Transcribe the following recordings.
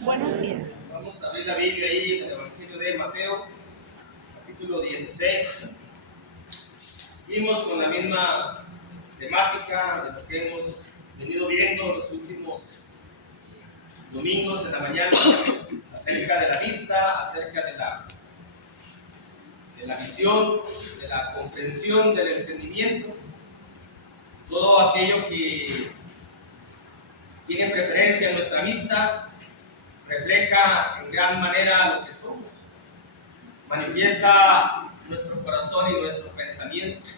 Buenos días. Vamos a abrir la Biblia ahí en el Evangelio de Mateo, capítulo 16. Seguimos con la misma temática de lo que hemos venido viendo los últimos domingos en la mañana, acerca de la vista, acerca de la visión, de la comprensión, del entendimiento, todo aquello que tiene preferencia en nuestra vista refleja en gran manera lo que somos, manifiesta nuestro corazón y nuestro pensamiento,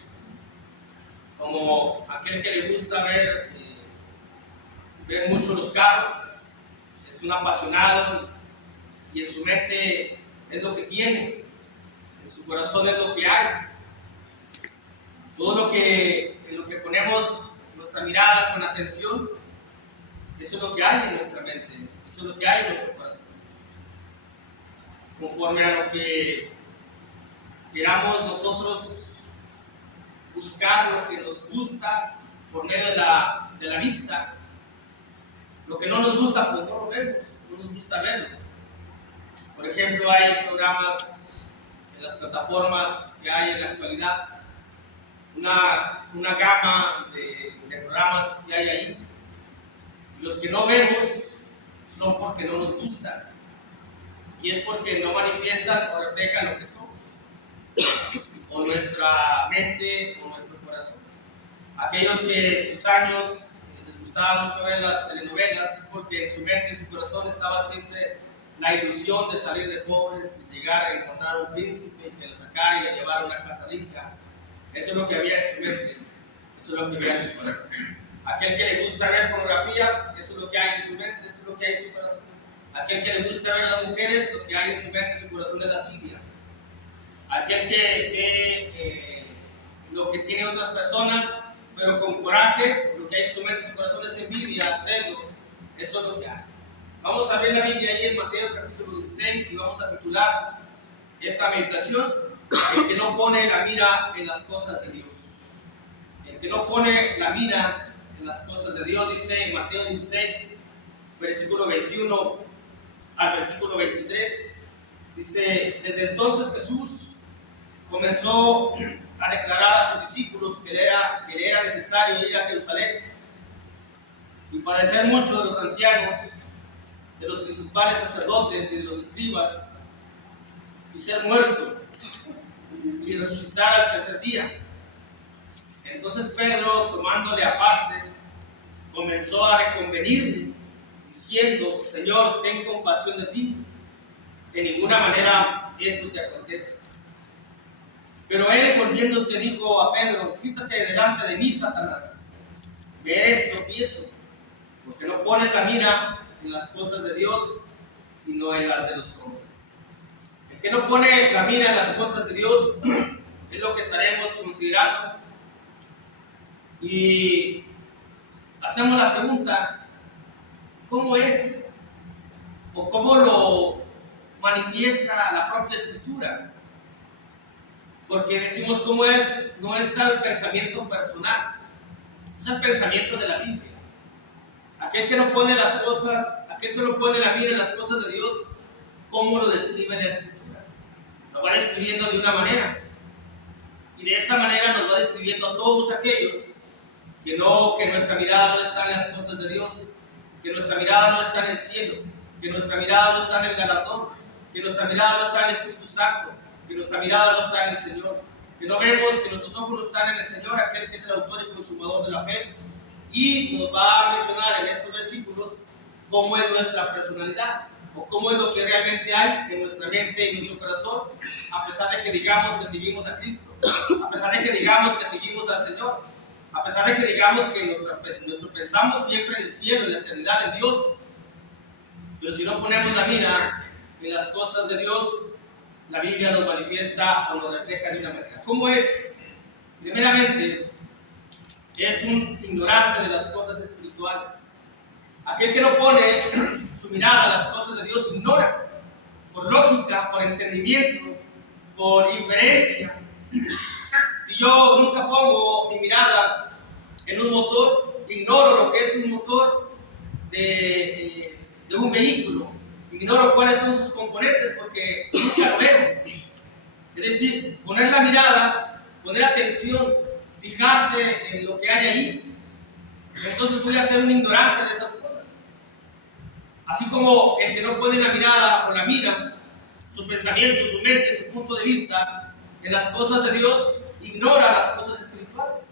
como aquel que le gusta ver mucho los carros, es un apasionado y en su mente es lo que tiene, en su corazón es lo que hay. Todo en lo que ponemos nuestra mirada con atención, eso es lo que hay en nuestra mente, eso es lo que hay en nuestro corazón. Conforme a lo que queramos nosotros buscar, lo que nos gusta por medio de la vista, lo que no nos gusta, pues no lo vemos, no nos gusta verlo. Por ejemplo, hay programas en las plataformas que hay en la actualidad, una gama de programas que hay ahí. Los que no vemos son porque no nos gustan, y es porque no manifiestan o reflejan lo que somos, o nuestra mente o nuestro corazón. Aquellos que en sus años les gustaba mucho ver las telenovelas es porque en su mente y en su corazón estaba siempre la ilusión de salir de pobres y llegar a encontrar un príncipe que lo sacara y lo llevara a una casa rica. Eso es lo que había en su mente, eso es lo que había en su corazón. Aquel que le gusta ver pornografía, eso es lo que hay en su mente, eso es lo que hay en su corazón. Aquel que le gusta ver a las mujeres, lo que hay en su mente, en su corazón es lascivia. Aquel que ve lo que tienen otras personas, pero con coraje, lo que hay en su mente, en su corazón es envidia, celo, eso es lo que hay. Vamos a ver la Biblia ahí en Mateo capítulo 16 y vamos a titular esta meditación: el que no pone la mira en las cosas de Dios. El que no pone la mira en las cosas de Dios, dice en Mateo 16, versículo 21 al versículo 23, dice: desde entonces Jesús comenzó a declarar a sus discípulos que le era necesario ir a Jerusalén y padecer mucho de los ancianos, de los principales sacerdotes y de los escribas, y ser muerto y resucitar al tercer día. Entonces Pedro, tomándole aparte, comenzó a reconvenirle, diciendo: Señor, ten compasión de ti, de ninguna manera esto te acontece. Pero él, volviéndose, dijo a Pedro: quítate de delante de mí, Satanás, me eres tropiezo, porque no pones la mira en las cosas de Dios, sino en las de los hombres. El que no pone la mira en las cosas de Dios es lo que estaremos considerando. Y hacemos la pregunta: ¿cómo es o cómo lo manifiesta la propia Escritura? Porque decimos cómo es, no es el pensamiento personal, es el pensamiento de la Biblia. Aquel que no pone las cosas, aquel que no pone la mira en las cosas de Dios, ¿cómo lo describe la Escritura? Lo va describiendo de una manera, y de esa manera nos va describiendo a todos aquellos que nuestra mirada no está en las cosas de Dios, que nuestra mirada no está en el cielo, que nuestra mirada no está en el galardón, que nuestra mirada no está en el Espíritu Santo, que nuestra mirada no está en el Señor, que no vemos, que nuestros ojos no están en el Señor, aquel que es el autor y consumador de la fe. Y nos va a mencionar en estos versículos cómo es nuestra personalidad, o cómo es lo que realmente hay en nuestra mente y en nuestro corazón, a pesar de que digamos que seguimos a Cristo, a pesar de que digamos que seguimos al Señor, a pesar de que digamos que nuestro pensamos siempre en el cielo, en la eternidad, en Dios. Pero si no ponemos la mira en las cosas de Dios, la Biblia nos manifiesta o nos refleja de una manera. ¿Cómo es? Primeramente, es un ignorante de las cosas espirituales. Aquel que no pone su mirada a las cosas de Dios ignora, por lógica, por entendimiento, por inferencia. Si yo nunca pongo mi mirada en un motor, ignoro lo que es un motor de un vehículo. ignoro cuáles son sus componentes porque nunca lo veo. Es decir, poner la mirada, poner atención, fijarse en lo que hay ahí. Entonces voy a ser un ignorante de esas cosas. Así como el que no pone la mirada o la mira, su pensamiento, su mente, su punto de vista en las cosas de Dios, ignora las cosas espirituales.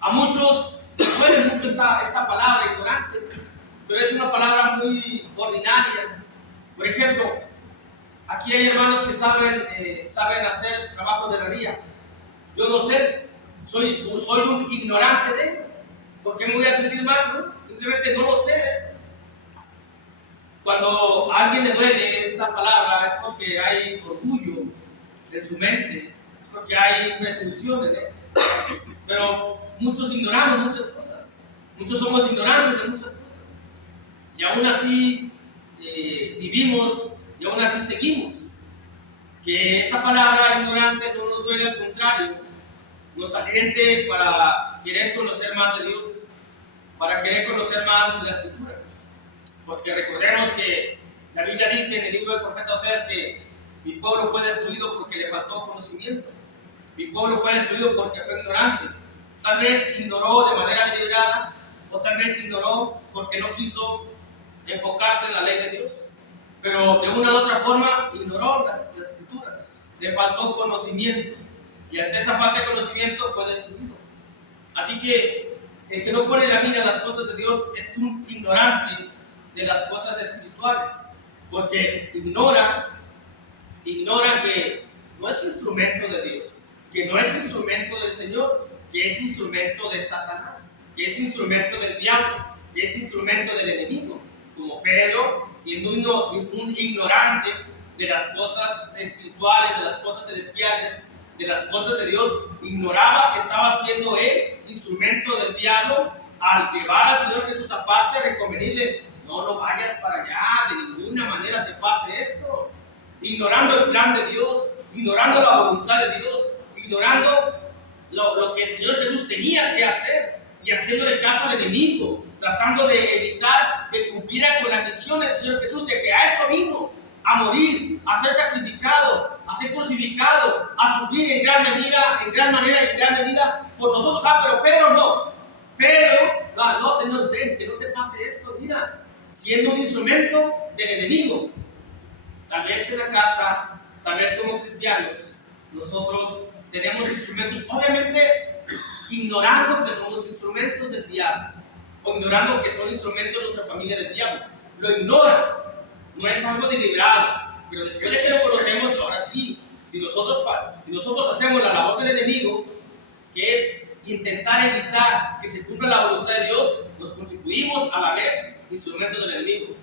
A muchos les duele mucho esta palabra, ignorante, pero es una palabra muy ordinaria. Por ejemplo, aquí hay hermanos que saben hacer trabajo de herrería. Yo no sé, soy un ignorante de ello. ¿Por qué me voy a sentir mal? ¿No? Simplemente no lo sé de eso. Cuando a alguien le duele esta palabra es porque hay orgullo en su mente, es porque hay presunción en él. Pero muchos ignoramos muchas cosas, muchos somos ignorantes de muchas cosas. Y aún así vivimos y aún así seguimos. Que esa palabra ignorante no nos duele, al contrario, nos aliente para querer conocer más de Dios, para querer conocer más de la Escritura. Porque recordemos que la Biblia dice en el libro del profeta Oseas que mi pueblo fue destruido porque le faltó conocimiento. Mi pueblo fue destruido porque fue ignorante. Tal vez ignoró de manera deliberada, o tal vez ignoró porque no quiso enfocarse en la ley de Dios. Pero de una u otra forma ignoró las Escrituras. Le faltó conocimiento. Y ante esa falta de conocimiento fue destruido. Así que el que no pone la mira en las cosas de Dios es un ignorante de las cosas espirituales, porque ignora que no es instrumento de Dios, que no es instrumento del Señor, que es instrumento de Satanás, que es instrumento del diablo, que es instrumento del enemigo, como Pedro, siendo un ignorante de las cosas espirituales, de las cosas celestiales, de las cosas de Dios, ignoraba que estaba siendo él instrumento del diablo al llevar al Señor Jesús aparte, reconvenirle: no vayas para allá, de ninguna manera te pase esto. Ignorando el plan de Dios, ignorando la voluntad de Dios, ignorando lo que el Señor Jesús tenía que hacer y haciéndole caso al enemigo, tratando de evitar que cumpliera con la misión del Señor Jesús, de que a eso vino, a morir, a ser sacrificado, a ser crucificado, a sufrir en gran manera y en gran medida por nosotros. Pero Pedro no. Pedro, no, Señor, ven, que no te pase esto, mira. Siendo un instrumento del enemigo. Tal vez en la casa, tal vez como cristianos, nosotros tenemos instrumentos, obviamente ignorando que somos instrumentos del diablo, o ignorando que son instrumentos de nuestra familia del diablo. Lo ignoran, no es algo deliberado, pero después de que lo conocemos, ahora sí, si nosotros hacemos la labor del enemigo, que es intentar evitar que se cumpla la voluntad de Dios, nos constituimos a la vez instrumentos del enemigo.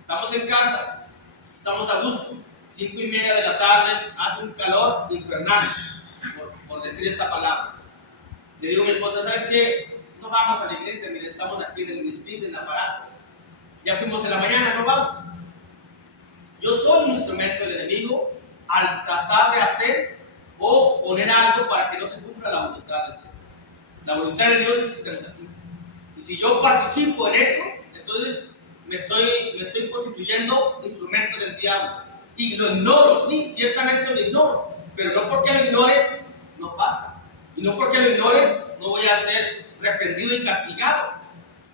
Estamos en casa, estamos a gusto, 5:30 de la tarde, hace un calor infernal, por decir esta palabra. Le digo a mi esposa: ¿sabes qué? No vamos a la iglesia, mire, estamos aquí en el Mispid, en el aparato. Ya fuimos en la mañana, no vamos. Yo soy un instrumento del enemigo al tratar de hacer o poner algo para que no se cumpla la voluntad del Señor. La voluntad de Dios es que estemos aquí. Y si yo participo en eso, entonces me estoy constituyendo instrumento del diablo. Y lo ignoro, sí, ciertamente lo ignoro. Pero no porque lo ignore, no pasa. Y no porque lo ignore, no voy a ser reprendido y castigado.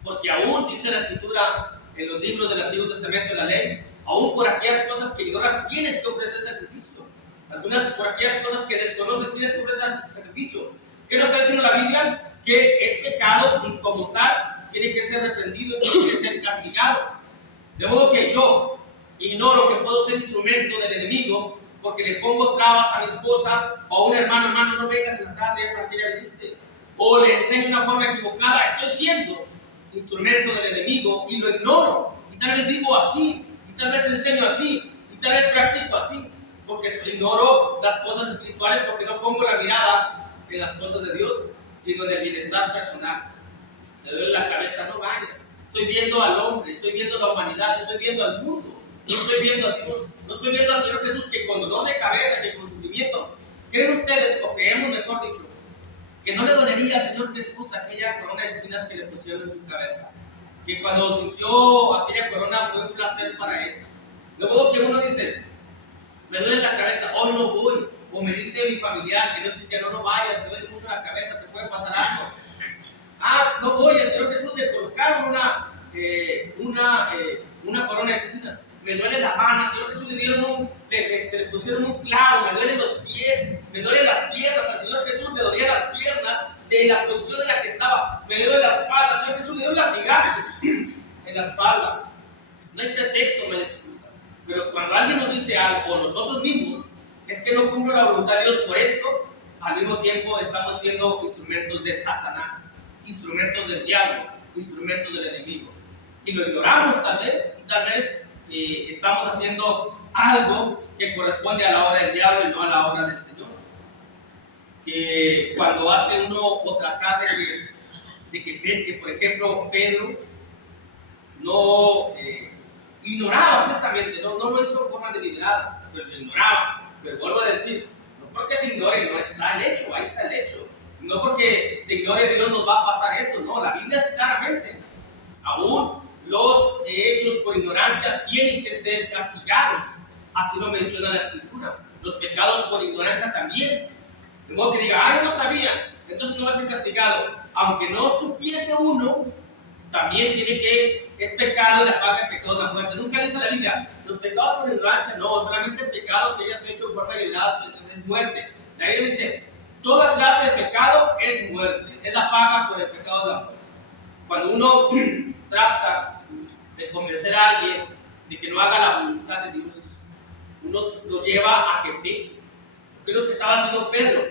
Porque aún dice la Escritura en los libros del Antiguo Testamento de la ley, aún por aquellas cosas que ignoras tienes que ofrecer sacrificio. Algunas por aquellas cosas que desconoces tienes que ofrecer sacrificio. ¿Qué nos está diciendo la Biblia? Que es pecado y como tal tiene que ser reprendido y tiene que ser castigado. De modo que yo ignoro que puedo ser instrumento del enemigo porque le pongo trabas a mi esposa o a un hermano: no vengas en la tarde para que ya viniste. O le enseño una forma equivocada. Estoy siendo instrumento del enemigo y lo ignoro. Y tal vez vivo así, y tal vez enseño así, y tal vez practico así, porque ignoro las cosas espirituales, porque no pongo la mirada en las cosas de Dios, sino en el bienestar personal. Me duele la cabeza, no vayas. Estoy viendo al hombre, estoy viendo la humanidad, estoy viendo al mundo, no estoy viendo a Dios, no estoy viendo al Señor Jesús, que con dolor de cabeza, que con sufrimiento. ¿Creen ustedes, o creemos mejor dicho, que no le dolería al Señor Jesús aquella corona de espinas que le pusieron en su cabeza? Que cuando sintió aquella corona fue un placer para él. me duele la cabeza, hoy no voy. O me dice mi familiar que no es cristiano, no vayas, te duele mucho la cabeza, te puede pasar algo. No voy, el Señor Jesús le colocaron una corona de espinas. Me duele la mano, al Señor Jesús le pusieron un clavo, me duelen los pies, me duelen las piernas, al Señor Jesús le dolían las piernas de la posición en la que estaba, me duele la espalda, al Señor Jesús le dio latigazos en la espalda. No hay pretexto, no hay excusa. Pero cuando alguien nos dice algo, o nosotros mismos, es que no cumplo la voluntad de Dios por esto, al mismo tiempo estamos siendo instrumentos de Satanás, instrumentos del diablo, instrumentos del enemigo. Y lo ignoramos tal vez estamos haciendo algo que corresponde a la obra del diablo y no a la obra del Señor. Que cuando hace uno o tratar de que, por ejemplo, Pedro no ignoraba ciertamente, no lo hizo de forma deliberada, pero lo ignoraba. Pero vuelvo a decir, no porque se ignore, no está el hecho, ahí está el hecho. No porque se ignore Dios nos va a pasar eso, no, la Biblia es claramente, aún los hechos por ignorancia tienen que ser castigados, así lo menciona la Escritura. Los pecados por ignorancia también. De modo que diga, no sabía, entonces no va a ser castigado. Aunque no supiese uno, también es pecado y la paga el pecado de la muerte. Nunca dice la Biblia, los pecados por ignorancia, no, solamente el pecado que ella se ha hecho de forma deliberada es muerte. La Biblia dice, toda clase de pecado es muerte, es la paga por el pecado de la muerte. Cuando uno trata de convencer a alguien de que no haga la voluntad de Dios, uno lo lleva a que peque. ¿Qué es lo que estaba haciendo Pedro?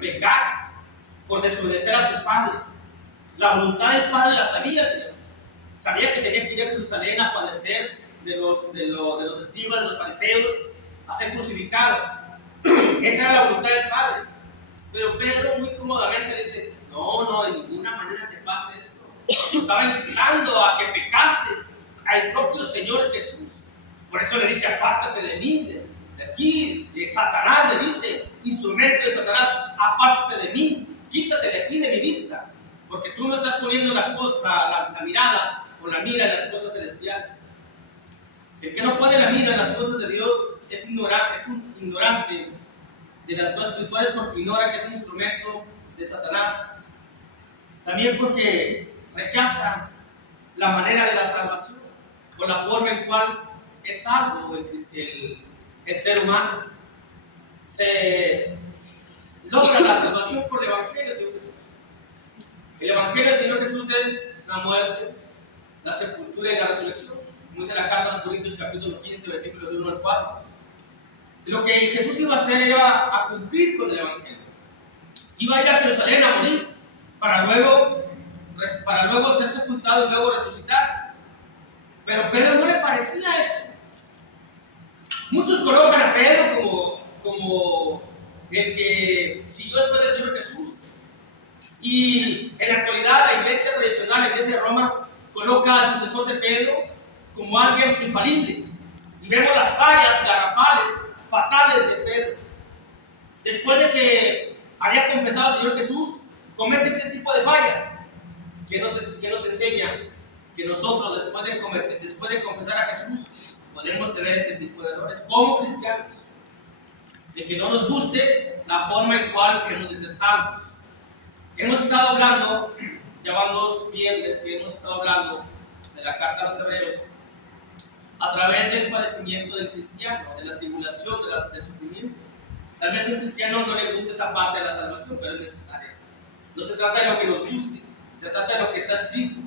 Pecar por desobedecer a su padre. La voluntad del padre la sabía, Señor. Sabía que tenía que ir a Jerusalén a padecer de los escribas, de los fariseos, a ser crucificado. Esa era la voluntad del padre. Pero Pedro muy cómodamente le dice, no, de ninguna manera te pase esto. Estaba incitando a que pecase al propio Señor Jesús. Por eso le dice, apártate de mí, de aquí, de Satanás, le dice, instrumento de Satanás, apártate de mí, quítate de aquí, de mi vista, porque tú no estás poniendo la mirada o la mira en las cosas celestiales. El que no pone la mira en las cosas de Dios es un ignorante de las cosas espirituales, porque ignora que es un instrumento de Satanás. También porque rechaza la manera de la salvación o la forma en cual es salvo el ser humano. Se logra la salvación por el Evangelio del Señor Jesús. El Evangelio del Señor Jesús es la muerte, la sepultura y la resurrección. Como dice la carta a los Corintios capítulo 15, versículos 1 al 4. Lo que Jesús iba a hacer era a cumplir con el Evangelio. Iba a ir a Jerusalén a morir para luego ser sepultado y luego resucitar. Pero Pedro no le parecía eso. Muchos colocan a Pedro como el que siguió después del Señor Jesús. Y en la actualidad la iglesia tradicional, la iglesia de Roma, coloca al sucesor de Pedro como alguien infalible. Y vemos las fallas garrafales, fatales de Pedro. Después de que había confesado al Señor Jesús, comete este tipo de fallas. Que nos enseña que nosotros, después de confesar a Jesús, podremos tener este tipo de errores como cristianos. De que no nos guste la forma en cual que nos dicen salvos. Hemos estado hablando, ya van 2 viernes que hemos estado hablando de la carta a los Hebreos, a través del padecimiento del cristiano, de la tribulación, del sufrimiento. Tal vez a un cristiano no le guste esa parte de la salvación, pero es necesaria. No se trata de lo que nos guste, se trata de lo que está escrito.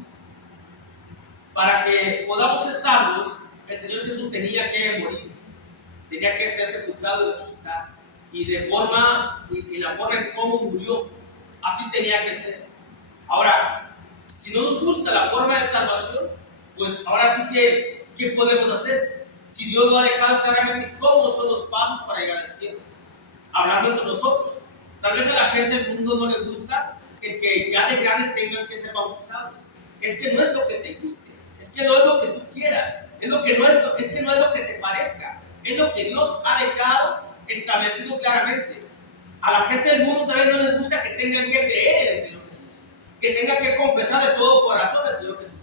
Para que podamos ser salvos, el Señor Jesús tenía que morir, tenía que ser sepultado y resucitar. Y la forma en cómo murió, así tenía que ser. Ahora, si no nos gusta la forma de salvación, pues ahora sí que, ¿qué podemos hacer? Si Dios lo ha dejado claramente cómo son los pasos para llegar al cielo. Hablando entre nosotros. Tal vez a la gente del mundo no le gusta el que ya de grandes tengan que ser bautizados. Es que no es lo que te guste, es que no es lo que tú quieras, es que no es lo que te parezca, es lo que Dios ha dejado establecido claramente. A la gente del mundo también no les gusta que tengan que creer en el Señor Jesús, que tengan que confesar de todo corazón al Señor Jesús.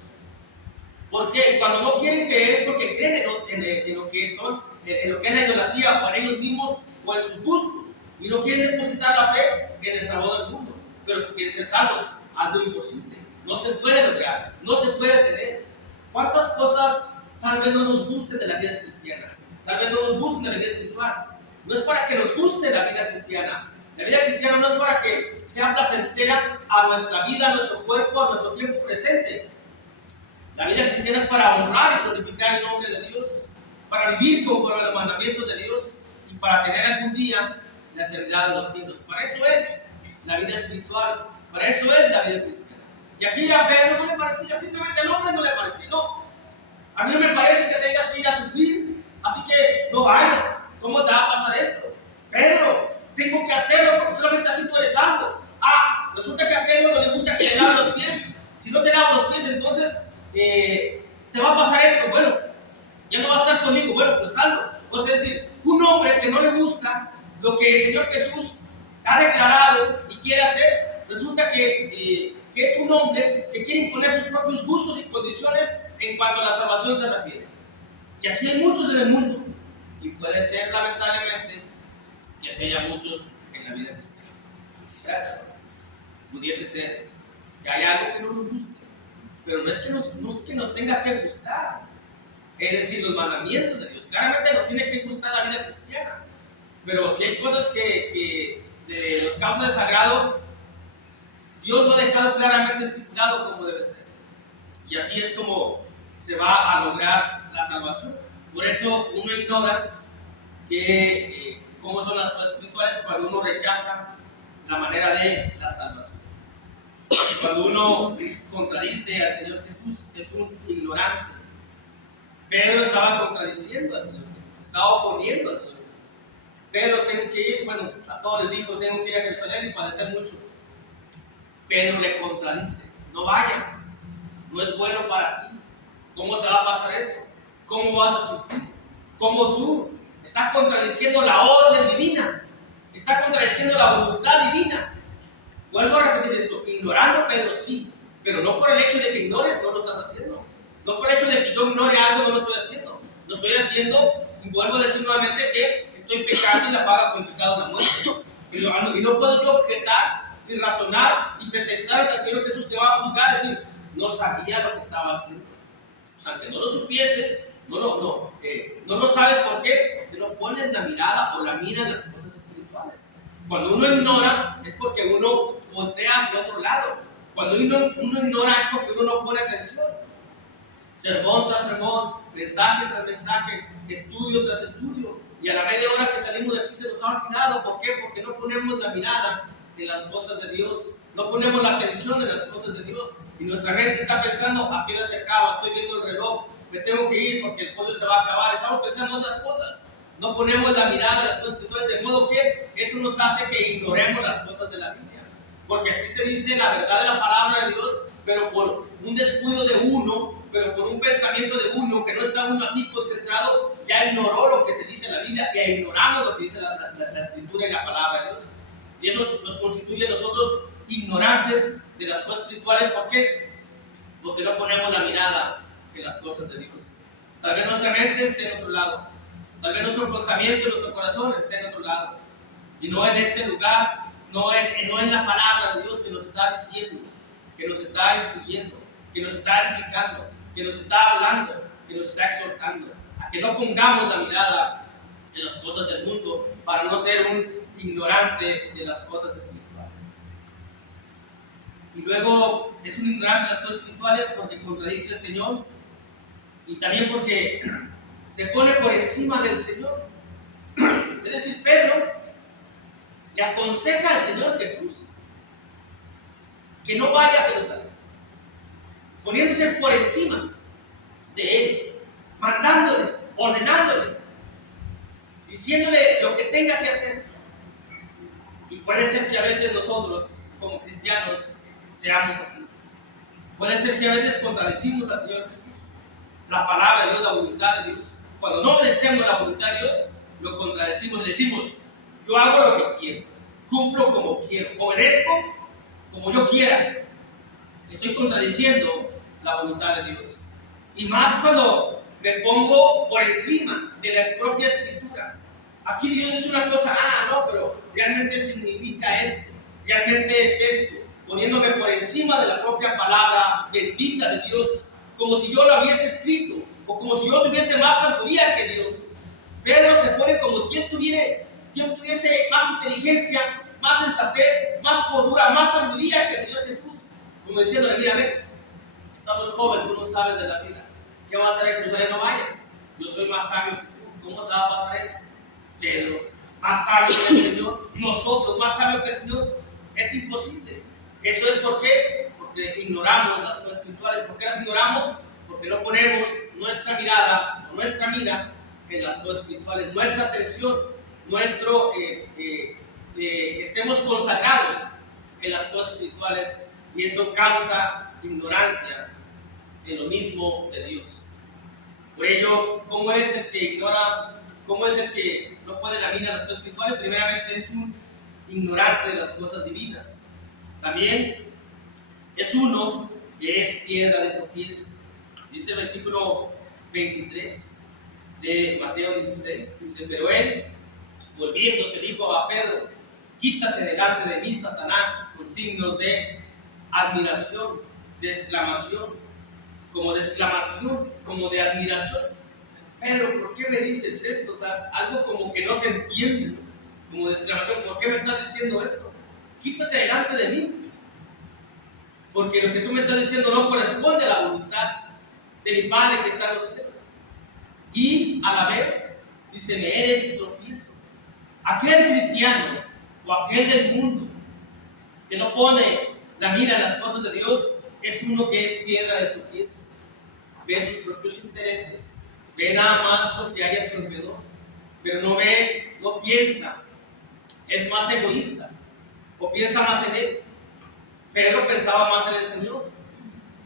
Porque cuando no quieren creer es porque creen en lo que son, en lo que es la idolatría, o en ellos mismos o en sus gustos, y no quieren depositar la fe en el Salvador del mundo. Pero si quieren ser salvos, algo imposible, no se puede lograr, no se puede tener. ¿Cuántas cosas tal vez no nos gusten de la vida cristiana? Tal vez no nos gusten de la vida espiritual. No es para que nos guste la vida cristiana. La vida cristiana no es para que sea placentera a nuestra vida, a nuestro cuerpo, a nuestro tiempo presente. La vida cristiana es para honrar y glorificar el nombre de Dios, para vivir conforme a los mandamientos de Dios y para tener algún día la eternidad de los cielos. Para eso es la vida espiritual, para eso es la vida cristiana. Y aquí a Pedro no le parecía, simplemente al hombre no le parecía, no. A mí no me parece que tengas que ir a sufrir, así que no vayas. ¿Cómo te va a pasar esto? Pedro, tengo que hacerlo porque solamente así tú eres salvo. Resulta que a Pedro no le gusta que le laven los pies. Si no te lavan los pies, entonces te va a pasar esto. Bueno, ya no va a estar conmigo. Bueno, pues salvo. O sea, es decir, un hombre que no le gusta lo que el Señor Jesús ha declarado y quiere hacer, resulta que es un hombre que quiere imponer sus propios gustos y condiciones en cuanto a la salvación se refiere. Y así hay muchos en el mundo. Y puede ser, lamentablemente, que así haya muchos en la vida cristiana. Gracias. Pudiese ser que hay algo que no nos guste, pero no es que nos tenga que gustar. Es decir, los mandamientos de Dios. Claramente nos tiene que gustar la vida cristiana. Pero si hay cosas que nos causa desagrado, Dios lo ha dejado claramente estipulado como debe ser. Y así es como se va a lograr la salvación. Por eso uno ignora cómo son las cosas espirituales cuando uno rechaza la manera de la salvación. Y cuando uno contradice al Señor Jesús, es un ignorante. Pedro estaba contradiciendo al Señor Jesús, estaba oponiendo al Señor Jesús. Pedro, tengo que ir, bueno, a todos les dijo, tengo que ir a Jerusalén y padecer mucho. Pedro le contradice, no vayas, no es bueno para ti. ¿Cómo te va a pasar eso? ¿Cómo vas a sufrir? ¿Cómo tú? Está contradiciendo la orden divina, está contradiciendo la voluntad divina. Vuelvo a repetir esto, ignorando Pedro sí, pero no por el hecho de que ignores, no lo estás haciendo. No por el hecho de que yo ignore algo, no lo estoy haciendo. Lo estoy haciendo y vuelvo a decir nuevamente que estoy pecando y la paga con el pecado de la muerte. Y no puedo yo objetar y razonar y pretextar al Señor Jesús que va a juzgar, decir, no sabía lo que estaba haciendo. O sea, que no lo supieses, no lo sabes por qué, porque no pones la mirada o la mira en las cosas espirituales. Cuando uno ignora es porque uno voltea hacia otro lado. Cuando uno ignora es porque uno no pone atención. Sermón tras sermón, mensaje tras mensaje, estudio tras estudio. Y a la media hora que salimos de aquí se nos ha olvidado. ¿Por qué? Porque no ponemos la mirada en las cosas de Dios. No ponemos la atención en las cosas de Dios. Y nuestra mente está pensando, ¿a qué hora se acaba? Estoy viendo el reloj, me tengo que ir porque el pollo se va a acabar. Estamos pensando en otras cosas. No ponemos la mirada en las cosas espirituales, de modo que eso nos hace que ignoremos las cosas de la Biblia. Porque aquí se dice la verdad de la palabra de Dios, pero por un descuido de uno, pero por un pensamiento de uno, que no está uno aquí concentrado, ya ignoró lo que se dice en la Biblia, ya ignoramos lo que dice la Escritura y la palabra de Dios. Y Él nos constituye a nosotros ignorantes de las cosas espirituales. ¿Por qué? Porque no ponemos la mirada en las cosas de Dios. Tal vez nuestra mente esté en otro lado, tal vez nuestro pensamiento y nuestro corazón esté en otro lado, y no en este lugar, no en la palabra de Dios que nos está diciendo, que nos está instruyendo, que nos está edificando, que nos está hablando, que nos está exhortando a que no pongamos la mirada en las cosas del mundo para no ser un ignorante de las cosas espirituales. Y luego es un ignorante de las cosas espirituales porque contradice al Señor y también porque se pone por encima del Señor. Es decir, Pedro le aconseja al Señor Jesús que no vaya a Jerusalén, poniéndose por encima de Él, mandándole, ordenándole, diciéndole lo que tenga que hacer. Y puede ser que a veces nosotros, como cristianos, seamos así. Puede ser que a veces contradecimos al Señor Jesús, la palabra de Dios, la voluntad de Dios. Cuando no obedecemos la voluntad de Dios, lo contradecimos y decimos, yo hago lo que quiero, cumplo como quiero, obedezco como yo quiera. Estoy contradiciendo la voluntad de Dios. Y más cuando me pongo por encima de la propia escritura. Aquí Dios dice una cosa, no, pero realmente significa esto, realmente es esto, poniéndome por encima de la propia palabra bendita de Dios, como si yo lo hubiese escrito, o como si yo tuviese más sabiduría que Dios. Pedro se pone como si él tuviese más inteligencia, más sensatez, más cordura, más sabiduría que el Señor Jesús. Como diciéndole, mira, ven, estás muy joven, tú no sabes de la vida. ¿Qué va a hacer en Jerusalén? No vayas. Yo soy más sabio que tú. ¿Cómo te va a pasar eso? Pedro, más sabio que el Señor, nosotros más sabios que el Señor, es imposible. Eso es porque ignoramos las cosas espirituales. ¿Por qué las ignoramos? Porque no ponemos nuestra mirada o nuestra mira en las cosas espirituales, nuestra atención, estemos consagrados en las cosas espirituales, y eso causa ignorancia en lo mismo de Dios. Por ello, ¿cómo es el que ignora? ¿Cómo es el que no pone la mira en las cosas espirituales? Primeramente es un ignorante de las cosas divinas. También es uno que es piedra de tropiezo. Dice el versículo 23 de Mateo 16, dice, pero él, volviéndose, dijo a Pedro, quítate delante de mí, Satanás, con signos de admiración, de exclamación, como de admiración. Pero, ¿por qué me dices esto? O sea, algo como que no se entiende, como de exclamación. ¿Por qué me estás diciendo esto? Quítate delante de mí, porque lo que tú me estás diciendo no corresponde a la voluntad de mi Padre que está en los cielos. Y a la vez, dice, me eres tropiezo. Aquel cristiano o aquel del mundo que no pone la mira en las cosas de Dios es uno que es piedra de tropiezo. Ve sus propios intereses, ve nada más lo que hay a su alrededor, pero no piensa, es más egoísta o piensa más en él. Pedro pensaba más en el Señor,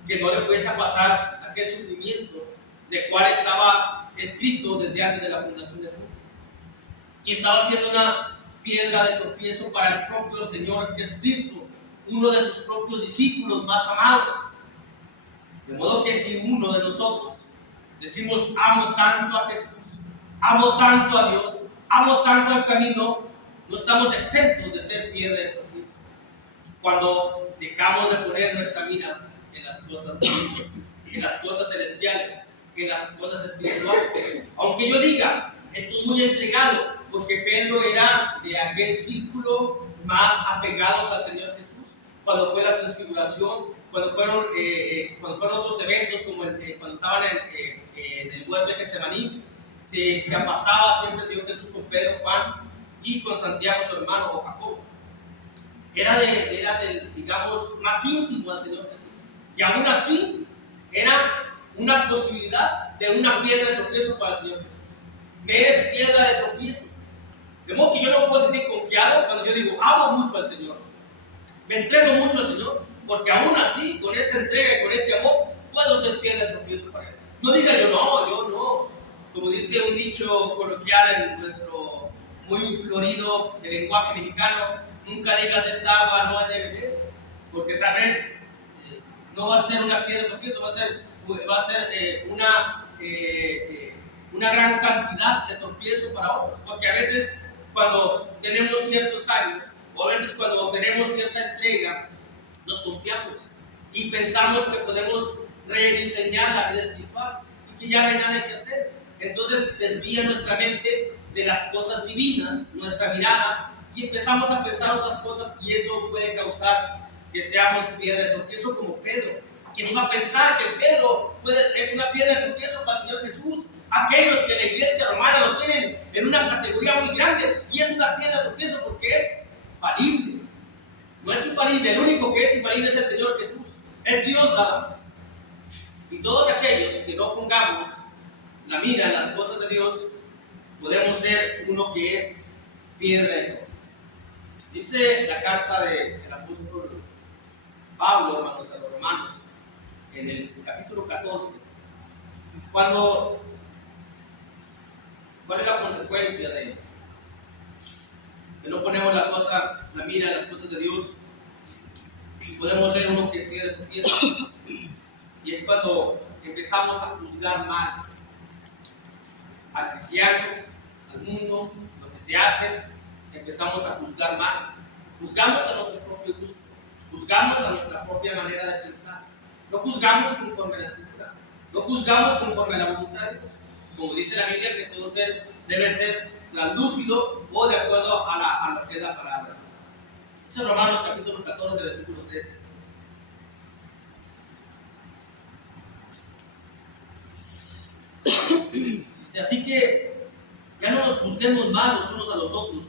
que no le fuese a pasar aquel sufrimiento del cual estaba escrito desde antes de la fundación del mundo. Y estaba siendo una piedra de tropiezo para el propio Señor Jesucristo, uno de sus propios discípulos más amados. De modo que si uno de nosotros decimos, amo tanto a Jesús, amo tanto a Dios, amo tanto al camino, no estamos exentos de ser piedra de tropiezo. Cuando dejamos de poner nuestra mira en las cosas divinas, en las cosas celestiales, en las cosas espirituales. Aunque yo diga, estoy muy entregado, porque Pedro era de aquel círculo más apegados al Señor Jesús, cuando fue la transfiguración, cuando fueron otros eventos, como cuando estaban en el huerto de Getsemaní, se apartaba siempre el Señor Jesús con Pedro, Juan y con Santiago, su hermano, o Jacobo. Era del, digamos, más íntimo al Señor Jesús. Y aún así, era una posibilidad de una piedra de tropiezo para el Señor Jesús. Me eres piedra de tropiezo. De modo que yo no puedo sentir confiado cuando yo digo, amo mucho al Señor, me entrego mucho al Señor, porque aún así, con esa entrega y con ese amor, puedo ser piedra de tropiezo para Él. No diga yo no. Como dice un dicho coloquial en nuestro muy florido lenguaje mexicano, nunca digas de esta agua no hay de beber, porque tal vez no va a ser una piedra de tropiezo, va a ser una gran cantidad de tropiezo para otros, porque a veces cuando tenemos ciertos años, o a veces cuando tenemos cierta entrega, nos confiamos y pensamos que podemos rediseñar la vida espiritual y que ya no hay nada que hacer. Entonces desvía nuestra mente de las cosas divinas, nuestra mirada, y empezamos a pensar otras cosas, y eso puede causar que seamos piedra de tropiezo como Pedro. ¿Quién iba a pensar que Pedro es una piedra de tropiezo para el Señor Jesús? Aquellos que la iglesia romana lo tienen en una categoría muy grande, y es una piedra de tropiezo porque es falible. No es infalible, el único que es infalible es el Señor Jesús, es Dios nada más. Y todos aquellos que no pongamos la mira en las cosas de Dios, podemos ser uno que es piedra de tropiezo. Dice la carta del apóstol Pablo, hermanos, a los romanos, en el capítulo 14, ¿cuál es la consecuencia de que no ponemos la mira en las cosas de Dios? Y podemos ser uno que es piedra de tropiezo. Y es cuando empezamos a juzgar mal al cristiano, al mundo, lo que se hace, empezamos a juzgar mal. Juzgamos a nuestro propio gusto, juzgamos a nuestra propia manera de pensar, no juzgamos conforme a la Escritura, no juzgamos conforme a la voluntad de Dios. Como dice la Biblia, que todo ser debe ser translúcido o de acuerdo a lo que es la palabra. Dice Romanos capítulo 14, versículo 13. Dice, así que ya no nos juzguemos mal los unos a los otros,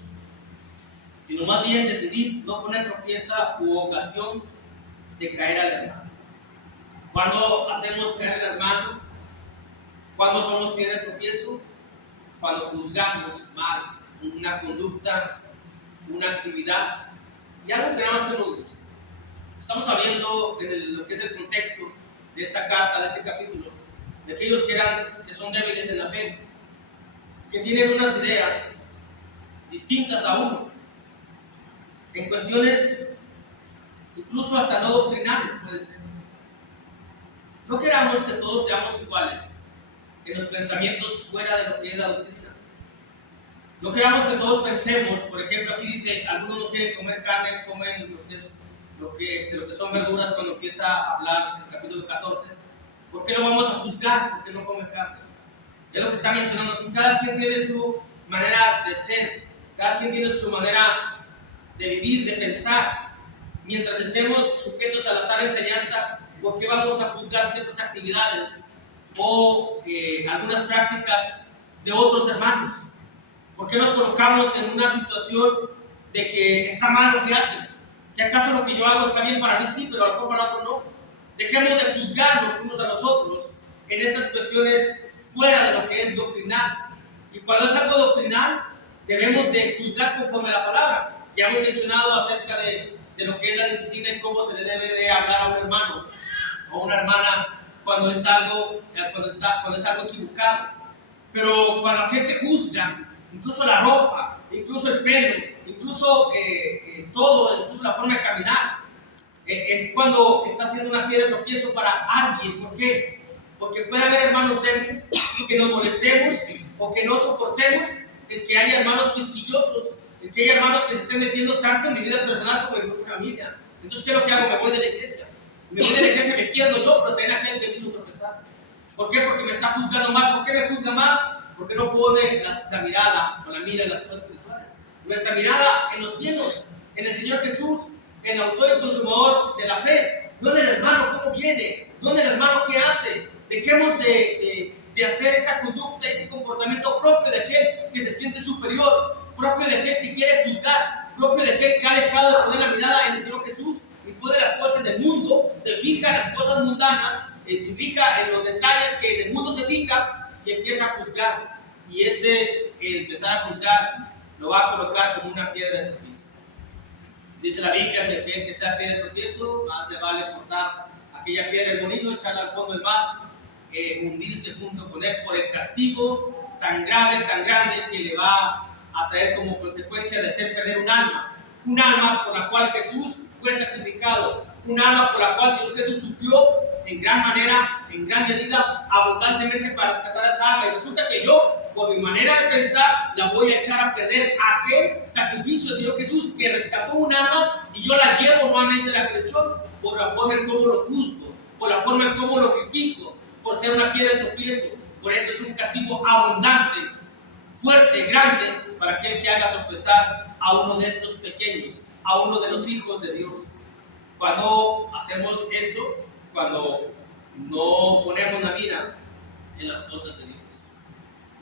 sino más bien decidir no poner tropieza u ocasión de caer al hermano. Cuando hacemos caer al hermano, cuando somos piedra de tropiezo, cuando juzgamos mal una conducta, una actividad y algo que nada más que nos gusta. Estamos sabiendo en lo que es el contexto de esta carta, de este capítulo, de aquellos que son débiles en la fe, que tienen unas ideas distintas a uno, en cuestiones incluso hasta no doctrinales puede ser. No queramos que todos seamos iguales en los pensamientos fuera de lo que es la doctrina. No queramos que todos pensemos, por ejemplo, aquí dice, algunos no quieren comer carne, comen lo que son verduras cuando empieza a hablar el capítulo 14. ¿Por qué lo vamos a juzgar? ¿Por qué no come carne? Es lo que está mencionando aquí. Cada quien tiene su manera de ser, cada quien tiene su manera de vivir, de pensar. Mientras estemos sujetos a la sana enseñanza, ¿por qué vamos a juzgar ciertas actividades o algunas prácticas de otros hermanos? ¿Por qué nos colocamos en una situación de que está mal lo que hacen? ¿Que acaso lo que yo hago está bien para mí? Sí, pero a lo mejor para otro no. Dejemos de juzgarnos unos a los otros en esas cuestiones fuera de lo que es doctrinal. Y cuando es algo doctrinal, debemos de juzgar conforme a la palabra. Ya hemos mencionado acerca de lo que es la disciplina y cómo se le debe de hablar a un hermano o una hermana cuando es algo equivocado. Pero cuando aquel que juzga, incluso la ropa, incluso el pelo, incluso todo, incluso la forma de caminar, es cuando está haciendo una piedra de tropiezo para alguien. ¿Por qué? Porque puede haber hermanos débiles que nos molestemos o que no soportemos el que haya hermanos quisquillosos, el que haya hermanos que se estén metiendo tanto en mi vida personal como en mi familia. Entonces, ¿qué es lo que hago? Me voy de la iglesia. Me voy de la iglesia, me pierdo yo, pero también aquel que me hizo tropezar. ¿Por qué? Porque me está juzgando mal. ¿Por qué me juzga mal? Porque no pone la mirada o la mira en las cosas espirituales. Nuestra mirada en los cielos, en el Señor Jesús, en el autor y consumador de la fe. No en el hermano, ¿cómo viene? No en el hermano, ¿qué hace? Dejemos de hacer esa conducta, ese comportamiento propio de aquel que se siente superior, propio de aquel que quiere juzgar, propio de aquel que ha dejado de poner la mirada en el Señor Jesús y puede las cosas del mundo, se fija en las cosas mundanas, se fija en los detalles que del mundo se fija y empieza a juzgar. Y el empezar a juzgar lo va a colocar como una piedra de tropiezo. Dice la Biblia que aquel que sea piedra de tropiezo, más le vale cortar aquella piedra del molino, echarla al fondo del mar, hundirse junto con él por el castigo tan grave, tan grande que le va a traer como consecuencia de hacer perder un alma por la cual Jesús fue sacrificado, un alma por la cual el Señor Jesús sufrió en gran manera, en gran medida, abundantemente para rescatar esa alma. Y resulta que yo, por mi manera de pensar, la voy a echar a perder aquel sacrificio del Señor Jesús que rescató un alma y yo la llevo nuevamente a la presión por la forma en cómo lo juzgo, por la forma en cómo lo critico, por ser una piedra de tropiezo. Por eso es un castigo abundante, fuerte, grande, para aquel que haga tropezar a uno de estos pequeños, a uno de los hijos de Dios. Cuando hacemos eso, cuando no ponemos la mira en las cosas de Dios,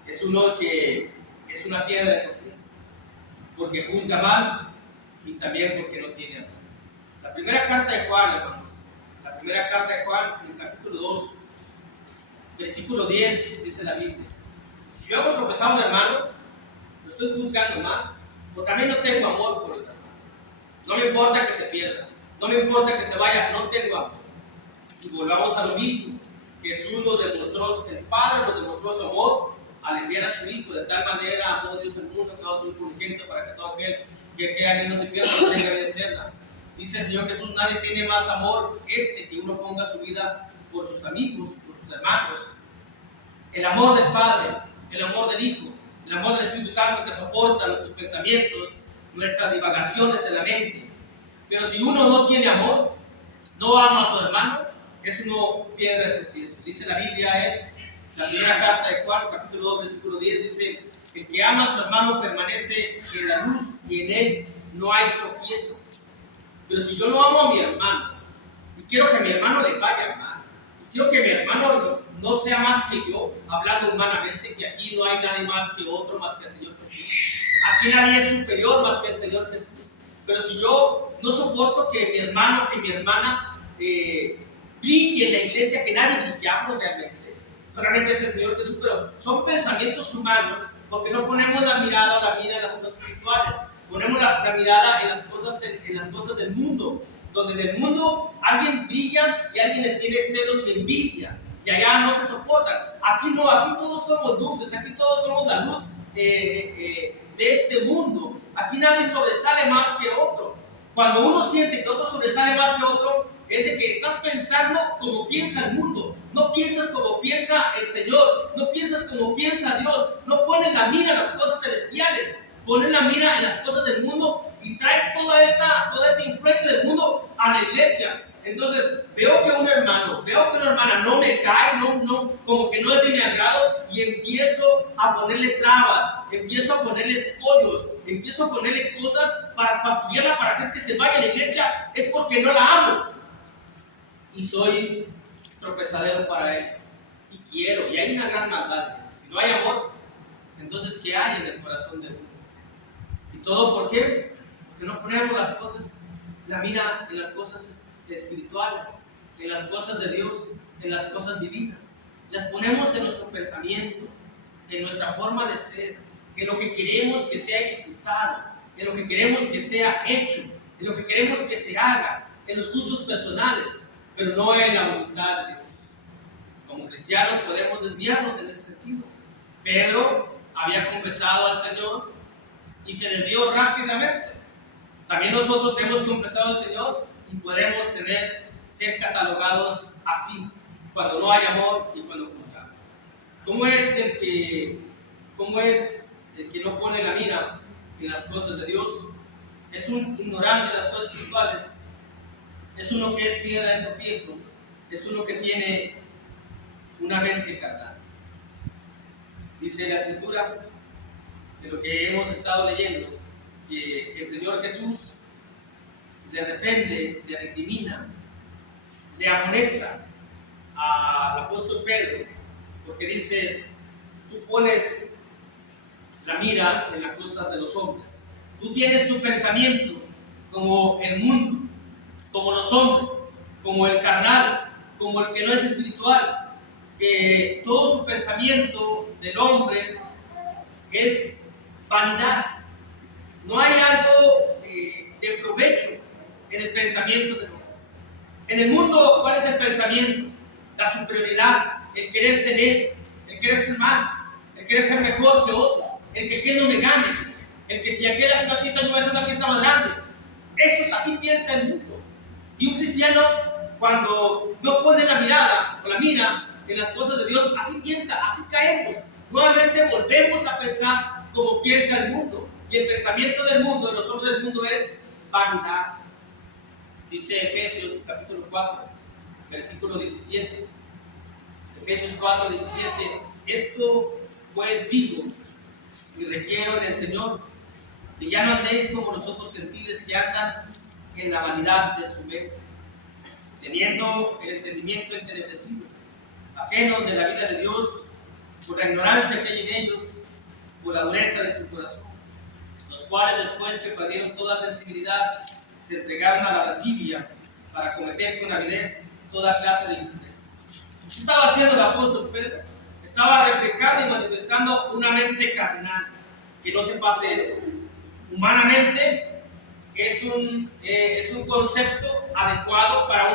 es uno que es una piedra de tropiezo, porque juzga mal y también porque no tiene amor. La primera carta de Juan, hermanos, la primera carta de Juan, en el capítulo 2, versículo 10, dice la Biblia: si yo hago tropezar a un hermano, lo estoy juzgando mal, o también no tengo amor por el hermano. No me importa que se pierda, no me importa que se vaya, no tengo amor. Y volvamos a lo mismo. Jesús nos demostró, el Padre nos demostró su amor al enviar a su Hijo. De tal manera amó Dios el mundo que ha dado su Hijo unigénito para que todo aquel que crea en él no se pierda, no tenga vida eterna. Dice el Señor Jesús: nadie tiene más amor que uno ponga su vida por sus amigos, por sus hermanos, el amor del Padre, el amor del Hijo, el amor del Espíritu Santo que soporta nuestros pensamientos, nuestras divagaciones en la mente. Pero si uno no tiene amor, no ama a su hermano, es uno piedra de tropiezo. Dice la Biblia, la primera carta de Juan, capítulo 2, versículo 10, dice: el que ama a su hermano permanece en la luz y en él no hay tropiezo. Pero si yo no amo a mi hermano y quiero que a mi hermano le vaya mal, y quiero que mi hermano no sea más que yo, hablando humanamente, que aquí no hay nadie más que otro, más que el Señor Jesús. Aquí nadie es superior más que el Señor Jesús. Pero si yo no soporto que mi hermano, que mi hermana brille en la iglesia, que nadie brillamos realmente, solamente es el Señor Jesús, pero son pensamientos humanos, porque no ponemos la mirada o la mira en las cosas espirituales, ponemos la mirada en las cosas del mundo, donde del mundo alguien brilla y alguien le tiene celos y envidia, y allá no se soportan. Aquí no, aquí todos somos luces, aquí todos somos la luz de este mundo. Aquí nadie sobresale más que otro. Cuando uno siente que otro sobresale más que otro, es de que estás pensando como piensa el mundo. No piensas como piensa el Señor. No piensas como piensa Dios. No pones la mira en las cosas celestiales. Pones la mira en las cosas del mundo y traes toda esa influencia del mundo a la iglesia. Entonces, veo que un hermano, veo que una hermana no me cae, como que no es de mi agrado, y empiezo a ponerle trabas, empiezo a ponerle escollos, empiezo a ponerle cosas para fastidiarla, para hacer que se vaya a la iglesia. Es porque no la amo y soy tropezadero para ella, y hay una gran maldad en eso. Si no hay amor, entonces ¿qué hay en el corazón de uno? ¿Y todo por qué? Porque no ponemos las cosas, la mira en las cosas espirituales, en las cosas de Dios, en las cosas divinas. Las ponemos en nuestro pensamiento, en nuestra forma de ser, en lo que queremos que sea ejecutado, en lo que queremos que sea hecho, en lo que queremos que se haga, en los gustos personales, pero no en la voluntad de Dios. Como cristianos podemos desviarnos en ese sentido. Pedro había confesado al Señor y se desvió rápidamente. También nosotros hemos confesado al Señor y podemos ser catalogados así, cuando no hay amor y cuando juzgamos. ¿Cómo es el que no pone la mira en las cosas de Dios? Es un ignorante de las cosas espirituales, es uno que es piedra de tropiezo, es uno que tiene una mente carnal. Dice la Escritura, de lo que hemos estado leyendo, que el Señor Jesús le reprende, le recrimina, le amonesta al apóstol Pedro, porque dice: tú pones la mira en las cosas de los hombres, tú tienes tu pensamiento como el mundo, como los hombres, como el carnal, como el que no es espiritual, que todo su pensamiento del hombre es vanidad. No hay algo de provecho en el pensamiento del hombre. En el mundo, ¿cuál es el pensamiento? La superioridad, el querer tener, el querer ser más, el querer ser mejor que otros, el que aquel no me gane, el que si aquel hace una fiesta, yo voy a hacer una fiesta más grande. Eso es, así piensa el mundo. Y un cristiano, cuando no pone la mirada o la mira en las cosas de Dios, así piensa, así caemos. Nuevamente volvemos a pensar como piensa el mundo. Y el pensamiento del mundo, de los hombres del mundo, es vanidad. Dice Efesios capítulo 4, versículo 17. Efesios 4, 17. Esto pues digo y requiero en el Señor, que ya no andéis como los otros gentiles que andan en la vanidad de su mente, teniendo el entendimiento entenebrecido, ajenos de la vida de Dios, por la ignorancia que hay en ellos, por la dureza de su corazón, los cuales después que perdieron toda sensibilidad, se entregaron a la lascivia para cometer con avidez toda clase de impureza. ¿Qué estaba haciendo el apóstol Pedro? Estaba reflejando y manifestando una mente carnal. Que no te pase eso. Humanamente es un concepto adecuado para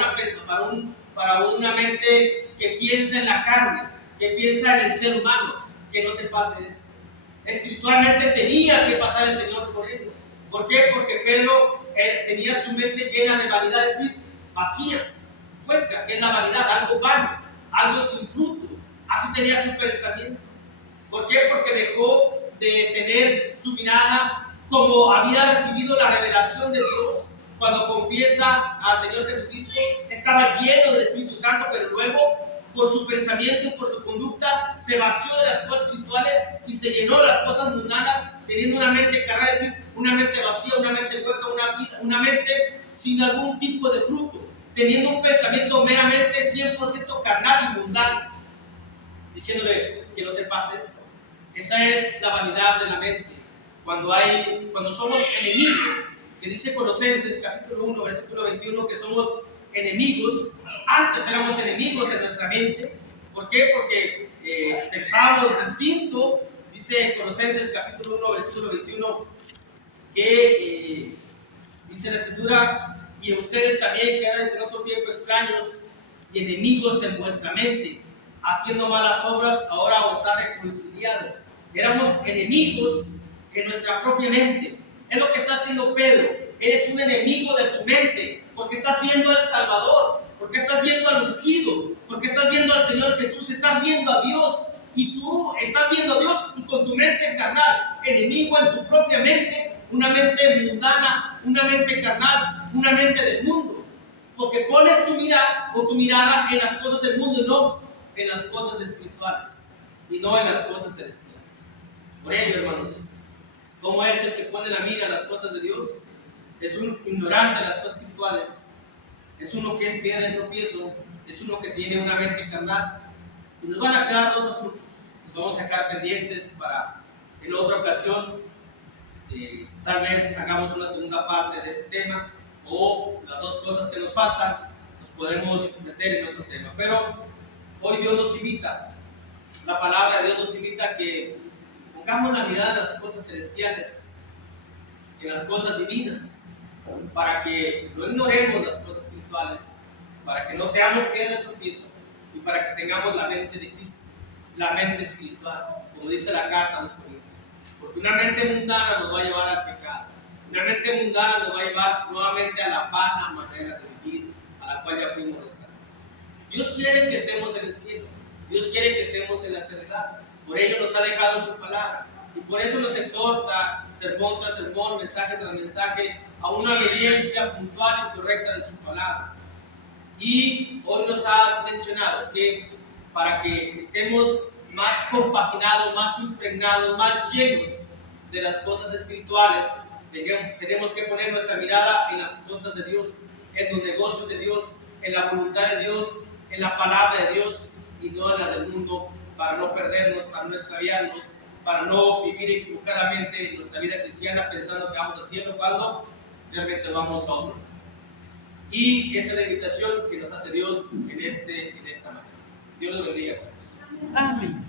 una mente que piensa en la carne, que piensa en el ser humano. Que no te pase eso. Espiritualmente tenía que pasar el Señor por ello. ¿Por qué? Porque Pedro tenía su mente llena de vanidad, es decir, vacía, hueca, que es la vanidad, algo vano, algo sin fruto. Así tenía su pensamiento. ¿Por qué? Porque dejó de tener su mirada como había recibido la revelación de Dios. Cuando confiesa al Señor Jesucristo, estaba lleno del Espíritu Santo, pero luego, por su pensamiento y por su conducta, se vació de las cosas espirituales y se llenó de las cosas mundanas, teniendo una mente carnal, es decir, una mente vacía, una mente hueca, una mente sin algún tipo de fruto, teniendo un pensamiento meramente 100% carnal y mundano, diciéndole que no te pase esto. Esa es la vanidad de la mente. Cuando somos enemigos, que dice Colosenses capítulo 1, versículo 21, que somos enemigos. Antes éramos enemigos en nuestra mente. ¿Por qué? Porque pensábamos distinto. Dice Colosenses capítulo 1, versículo 21, que dice la Escritura: y ustedes también, que eran en otro tiempo extraños y enemigos en vuestra mente, haciendo malas obras, ahora os ha reconciliado. Éramos enemigos en nuestra propia mente. Es lo que está haciendo Pedro. Eres un enemigo de tu mente, porque estás viendo al Salvador, porque estás viendo al ungido, porque estás viendo al Señor Jesús, estás viendo a Dios, y tú estás viendo a Dios y con tu mente carnal, enemigo en tu propia mente, una mente mundana, una mente carnal, una mente del mundo, porque pones tu mirada en las cosas del mundo y no en las cosas espirituales, y no en las cosas celestiales. Por ello, hermanos, ¿cómo es el que pone la mira en las cosas de Dios? Es un ignorante de las cosas espirituales, es uno que es piedra de tropiezo, es uno que tiene una mente carnal. Y nos van a quedar dos asuntos, nos vamos a dejar pendientes para en otra ocasión. Tal vez hagamos una segunda parte de este tema, o las dos cosas que nos faltan nos podremos meter en otro tema. Pero hoy Dios nos invita, la palabra de Dios nos invita a que pongamos la mirada en las cosas celestiales, en las cosas divinas, para que no ignoremos las cosas espirituales, para que no seamos piedra de tropiezo y para que tengamos la mente de Cristo, la mente espiritual, como dice la carta a los Corintios. Porque una mente mundana nos va a llevar al pecado, una mente mundana nos va a llevar nuevamente a la vana manera de vivir, a la cual ya fuimos rescatados. Dios quiere que estemos en el cielo, Dios quiere que estemos en la eternidad, por ello nos ha dejado su palabra, y por eso nos exhorta sermón tras sermón, mensaje tras mensaje, a una obediencia puntual y correcta de su palabra. Y hoy nos ha mencionado que para que estemos más compaginados, más impregnados, más llenos de las cosas espirituales, tenemos que poner nuestra mirada en las cosas de Dios, en los negocios de Dios, en la voluntad de Dios, en la palabra de Dios, y no en la del mundo, para no perdernos, para no extraviarnos, para no vivir equivocadamente en nuestra vida cristiana pensando que vamos al cielo cuando realmente vamos a otro. Y esa es la invitación que nos hace Dios en esta manera. Dios los bendiga. Amén.